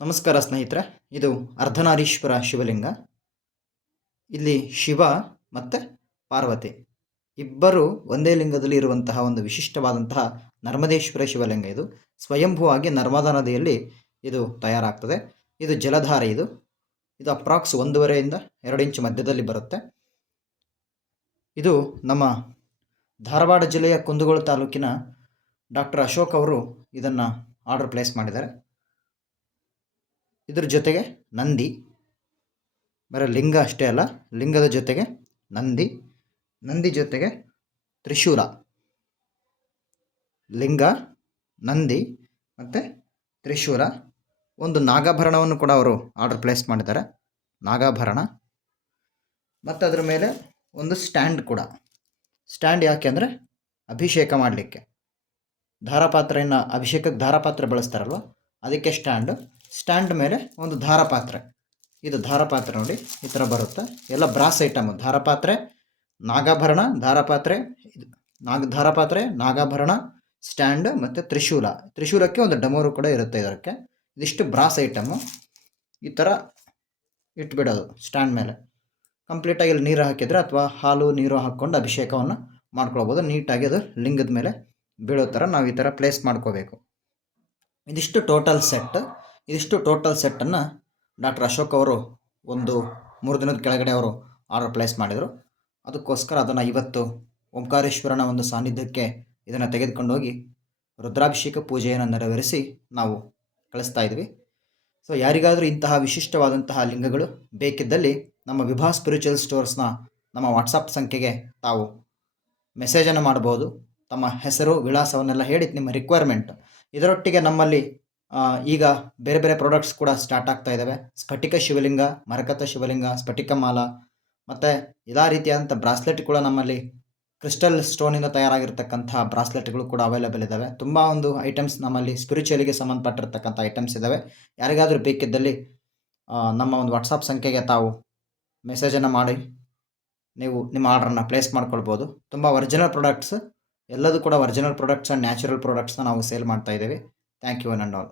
ನಮಸ್ಕಾರ ಸ್ನೇಹಿತರೆ, ಇದು ಅರ್ಧನಾರೀಶ್ವರ ಶಿವಲಿಂಗ. ಇಲ್ಲಿ ಶಿವ ಮತ್ತು ಪಾರ್ವತಿ ಇಬ್ಬರು ಒಂದೇ ಲಿಂಗದಲ್ಲಿ ಇರುವಂತಹ ಒಂದು ವಿಶಿಷ್ಟವಾದಂತಹ ನರ್ಮದೇಶ್ವರ ಶಿವಲಿಂಗ. ಇದು ಸ್ವಯಂಭೂವಾಗಿ ನರ್ಮದಾ ನದಿಯಲ್ಲಿ ಇದು ತಯಾರಾಗ್ತದೆ. ಇದು ಜಲಧಾರೆ. ಇದು ಅಪ್ರಾಕ್ಸ್ 1.5 ಇಂದ 2 ಇಂಚು ಮಧ್ಯದಲ್ಲಿ ಬರುತ್ತೆ. ಇದು ನಮ್ಮ ಧಾರವಾಡ ಜಿಲ್ಲೆಯ ಕುಂದಗೋಳ ತಾಲೂಕಿನ ಡಾಕ್ಟರ್ ಅಶೋಕ್ ಅವರು ಇದನ್ನು ಆರ್ಡರ್ ಪ್ಲೇಸ್ ಮಾಡಿದ್ದಾರೆ. ಇದ್ರ ಜೊತೆಗೆ ನಂದಿ, ಬರೀ ಲಿಂಗ ಅಷ್ಟೇ ಅಲ್ಲ, ಲಿಂಗದ ಜೊತೆಗೆ ನಂದಿ ಜೊತೆಗೆ ತ್ರಿಶೂಲ. ಲಿಂಗ, ನಂದಿ ಮತ್ತು ತ್ರಿಶೂಲ. ಒಂದು ನಾಗಾಭರಣವನ್ನು ಕೂಡ ಅವರು ಆರ್ಡರ್ ಪ್ಲೇಸ್ ಮಾಡಿದ್ದಾರೆ, ನಾಗಾಭರಣ. ಮತ್ತು ಅದರ ಮೇಲೆ ಒಂದು ಸ್ಟ್ಯಾಂಡ್ ಕೂಡ. ಸ್ಟ್ಯಾಂಡ್ ಯಾಕೆ ಅಂದರೆ ಅಭಿಷೇಕ ಮಾಡಲಿಕ್ಕೆ, ಧಾರಾಪಾತ್ರೆಯನ್ನು ಅಭಿಷೇಕಕ್ಕೆ ಧಾರಾಪಾತ್ರೆ ಬಳಸ್ತಾರಲ್ವ, ಅದಕ್ಕೆ ಸ್ಟ್ಯಾಂಡ್ ಮೇಲೆ ಒಂದು ಧಾರಾಪಾತ್ರೆ. ಇದು ಧಾರಾಪಾತ್ರೆ ನೋಡಿ, ಈ ಥರ ಬರುತ್ತೆ. ಎಲ್ಲ ಬ್ರಾಸ್ ಐಟಮು. ಧಾರಾಪಾತ್ರೆ, ನಾಗಾಭರಣ, ಧಾರಾಪಾತ್ರೆ, ನಾಗಾಭರಣ, ಸ್ಟ್ಯಾಂಡ್ ಮತ್ತು ತ್ರಿಶೂಲಕ್ಕೆ ಒಂದು ಡಮರು ಕೂಡ ಇರುತ್ತೆ ಇದಕ್ಕೆ. ಇದಿಷ್ಟು ಬ್ರಾಸ್ ಐಟಮು. ಈ ಥರ ಇಟ್ಬಿಡೋದು ಸ್ಟ್ಯಾಂಡ್ ಮೇಲೆ. ಕಂಪ್ಲೀಟಾಗಿ ಇಲ್ಲಿ ನೀರು ಹಾಕಿದರೆ ಅಥವಾ ಹಾಲು ನೀರು ಹಾಕ್ಕೊಂಡು ಅಭಿಷೇಕವನ್ನು ಮಾಡ್ಕೊಳ್ಬೋದು. ನೀಟಾಗಿ ಅದು ಲಿಂಗದ ಮೇಲೆ ಬೀಳೋ ಥರ ನಾವು ಈ ಥರ ಪ್ಲೇಸ್ ಮಾಡ್ಕೋಬೇಕು. ಇದಿಷ್ಟು ಟೋಟಲ್ ಸೆಟ್ಟನ್ನು ಡಾಕ್ಟರ್ ಅಶೋಕ್ ಅವರು ಒಂದು 3 ದಿನದ ಕೆಳಗಡೆ ಅವರು ಆರ್ಡರ್ ಪ್ಲೇಸ್ ಮಾಡಿದರು. ಅದಕ್ಕೋಸ್ಕರ ಅದನ್ನು ಇವತ್ತು ಓಂಕಾರೇಶ್ವರನ ಒಂದು ಸಾನ್ನಿಧ್ಯಕ್ಕೆ ಇದನ್ನು ತೆಗೆದುಕೊಂಡು ಹೋಗಿ ರುದ್ರಾಭಿಷೇಕ ಪೂಜೆಯನ್ನು ನೆರವೇರಿಸಿ ನಾವು ಕಳಿಸ್ತಾ ಇದ್ವಿ. ಸೊ ಯಾರಿಗಾದರೂ ಇಂತಹ ವಿಶಿಷ್ಟವಾದಂತಹ ಲಿಂಗಗಳು ಬೇಕಿದ್ದಲ್ಲಿ ನಮ್ಮ ವಿಭಾ ಸ್ಪಿರಿಚುವಲ್ ಸ್ಟೋರ್ಸ್ನ ನಮ್ಮ ವಾಟ್ಸಪ್ ಸಂಖ್ಯೆಗೆ ತಾವು ಮೆಸೇಜನ್ನು ಮಾಡ್ಬೋದು. ತಮ್ಮ ಹೆಸರು, ವಿಳಾಸವನ್ನೆಲ್ಲ ಹೇಳಿ ನಿಮ್ಮ ರಿಕ್ವೈರ್ಮೆಂಟ್. ಇದರೊಟ್ಟಿಗೆ ನಮ್ಮಲ್ಲಿ ಈಗ ಬೇರೆ ಬೇರೆ ಪ್ರಾಡಕ್ಟ್ಸ್ ಕೂಡ ಸ್ಟಾರ್ಟ್ ಆಗ್ತಾ ಇದ್ದಾವೆ. ಸ್ಫಟಿಕ ಶಿವಲಿಂಗ, ಮರಕತ ಶಿವಲಿಂಗ, ಸ್ಫಟಿಕ ಮಾಲ ಮತ್ತು ಎಲ್ಲ ರೀತಿಯಾದಂಥ ಬ್ರಾಸ್ಲೆಟ್ ಕೂಡ ನಮ್ಮಲ್ಲಿ ಕ್ರಿಸ್ಟಲ್ ಸ್ಟೋನಿಂದ ತಯಾರಾಗಿರ್ತಕ್ಕಂಥ ಬ್ರಾಸ್ಲೆಟ್ಗಳು ಕೂಡ ಅವೈಲೇಬಲ್ ಇದ್ದಾವೆ. ತುಂಬ ಒಂದು ಐಟಮ್ಸ್ ನಮ್ಮಲ್ಲಿ ಸ್ಪಿರಿಚುವಲಿಗೆ ಸಂಬಂಧಪಟ್ಟಿರ್ತಕ್ಕಂಥ ಐಟಮ್ಸ್ ಇದ್ದಾವೆ. ಯಾರಿಗಾದರೂ ಬೇಕಿದ್ದಲ್ಲಿ ನಮ್ಮ ಒಂದು ವಾಟ್ಸಪ್ ಸಂಖ್ಯೆಗೆ ತಾವು ಮೆಸೇಜನ್ನು ಮಾಡಿ ನೀವು ನಿಮ್ಮ ಆರ್ಡ್ರನ್ನು ಪ್ಲೇಸ್ ಮಾಡ್ಕೊಳ್ಬೋದು. ತುಂಬ ಒರಿಜಿನಲ್ ಪ್ರಾಡಕ್ಟ್ಸ್, ಎಲ್ಲದೂ ಕೂಡ ಒರಿಜಿನಲ್ ಪ್ರಾಡಕ್ಟ್ಸ್ ಆ್ಯಂಡ್ ನ್ಯಾಚುರಲ್ ಪ್ರಾಡಕ್ಟ್ಸ್ನ ನಾವು ಸೇಲ್ ಮಾಡ್ತಾ ಇದ್ದೀವಿ. Thank you one and all.